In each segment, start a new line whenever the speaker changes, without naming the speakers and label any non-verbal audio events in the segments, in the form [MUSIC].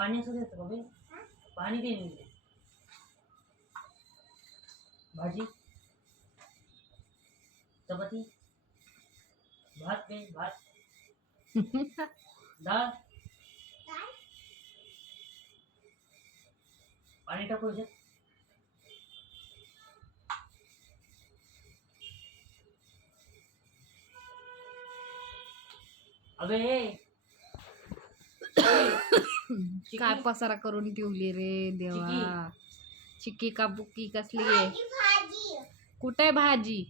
पाणी असं देतं का बे पाणी दे म्हणजे भाजी चपाती भात बे भात डाळ पाणी टाकू याच्यात अबे [COUGHS]
काय पसारा करून ठेवली रे देवा. चिक्की का बुक्की कसली आहे?
भाजी.
कुठे भाजी?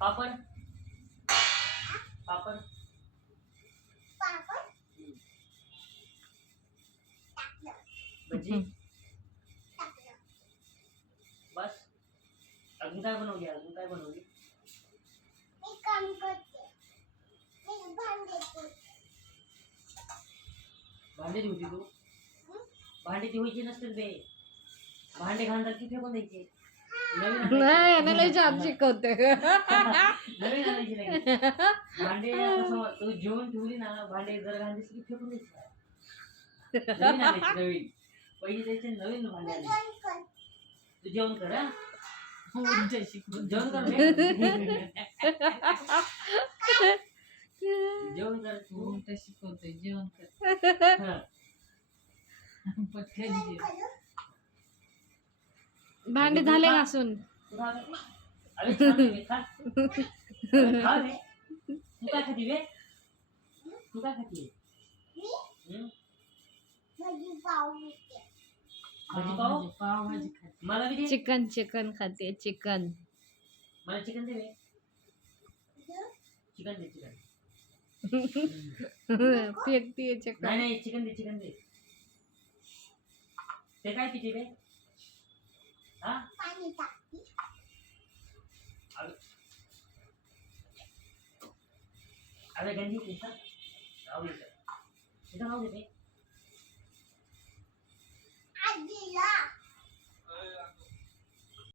पापड. पापड.
पापड.
भजी.
टाकलं.
बस. अजून काय बनवली? अजून काय बनवली?
भांडे
धुवती तू? भांडे धुवायची नसतील बे भांडे घालतात की फेकून द्यायचे नवीन
नाही
आणायचे.
याला छान शिकवते
नवीन आणायची नाही भांडे समज तू जेवण ठेवली ना भांडे जर घालतेस की फेकून द्यायचे नवीन आणायचे नवीन पहिले द्यायचे नवीन भांडे आणायचे. तू जेवण कर हा. [LAUGHS] जेवण कर [LAUGHS] बे. जेवण कर तू
उलट शिकवतोय जेवण कर
हा.
पटकन जेव
करू?
भांडे झाले घासून
तू खा बे. अरे खा बे, खा. अरे खा बे. तू काय खाती बे तू काय खाती
मी
हं?
भाजी पाव घेते.
भाजी पाव
पावभाजी पावभाजी खाते
मला बी दे
चिकन चिकन खाते चिकन
मला चिकन दे बे
देऊ?
चिकन दे चिकन
फेकते चिकन
नाही नाही चिकन दे चिकन दे ते काय पिते बे हा
पाणी टाकते.
अरे अरे गंदी इथं राहू दे इथं. इथं राहू दे बे